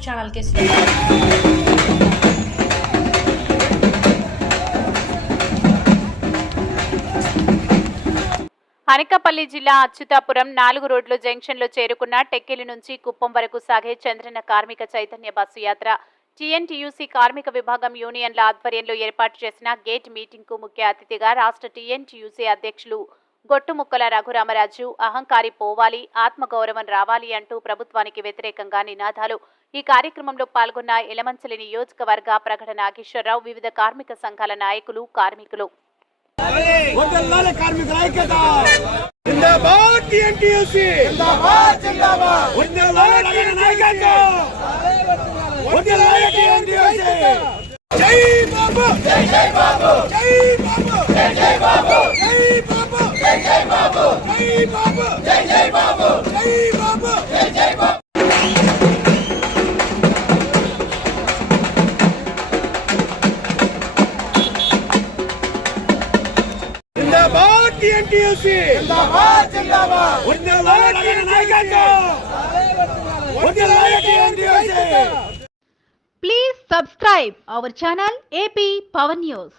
News ఛానల్కి అనకాపల్లి జిల్లా అచ్యుతాపురం 4 రోడ్లు జంక్షన్లో చేరుకున్న టెక్కిలి నుంచి కుప్పం వరకు సాగే చంద్రన్న కార్మిక చైతన్య బస్సు యాత్ర టీఎన్టీయూసీ కార్మిక విభాగం యూనియన్ల ఆధ్వర్యంలో ఏర్పాటు చేసిన గేట్ మీటింగ్కు ముఖ్య అతిథిగా రాష్ట్ర టీఎన్టీయూసీ అధ్యక్షులు గొట్టుముక్కల రఘురామరాజు అహంకారి పోవాలి, ఆత్మగౌరవం రావాలి అంటూ ప్రభుత్వానికి వ్యతిరేకంగా నినాదాలు. ఈ కార్యక్రమంలో పాల్గొన్న ఎలమంచలి నియోజకవర్గ ప్రకటన నాగేశ్వరరావు, వివిధ కార్మిక సంఘాల నాయకులు, కార్మికులు. Please subscribe our channel AP Power News.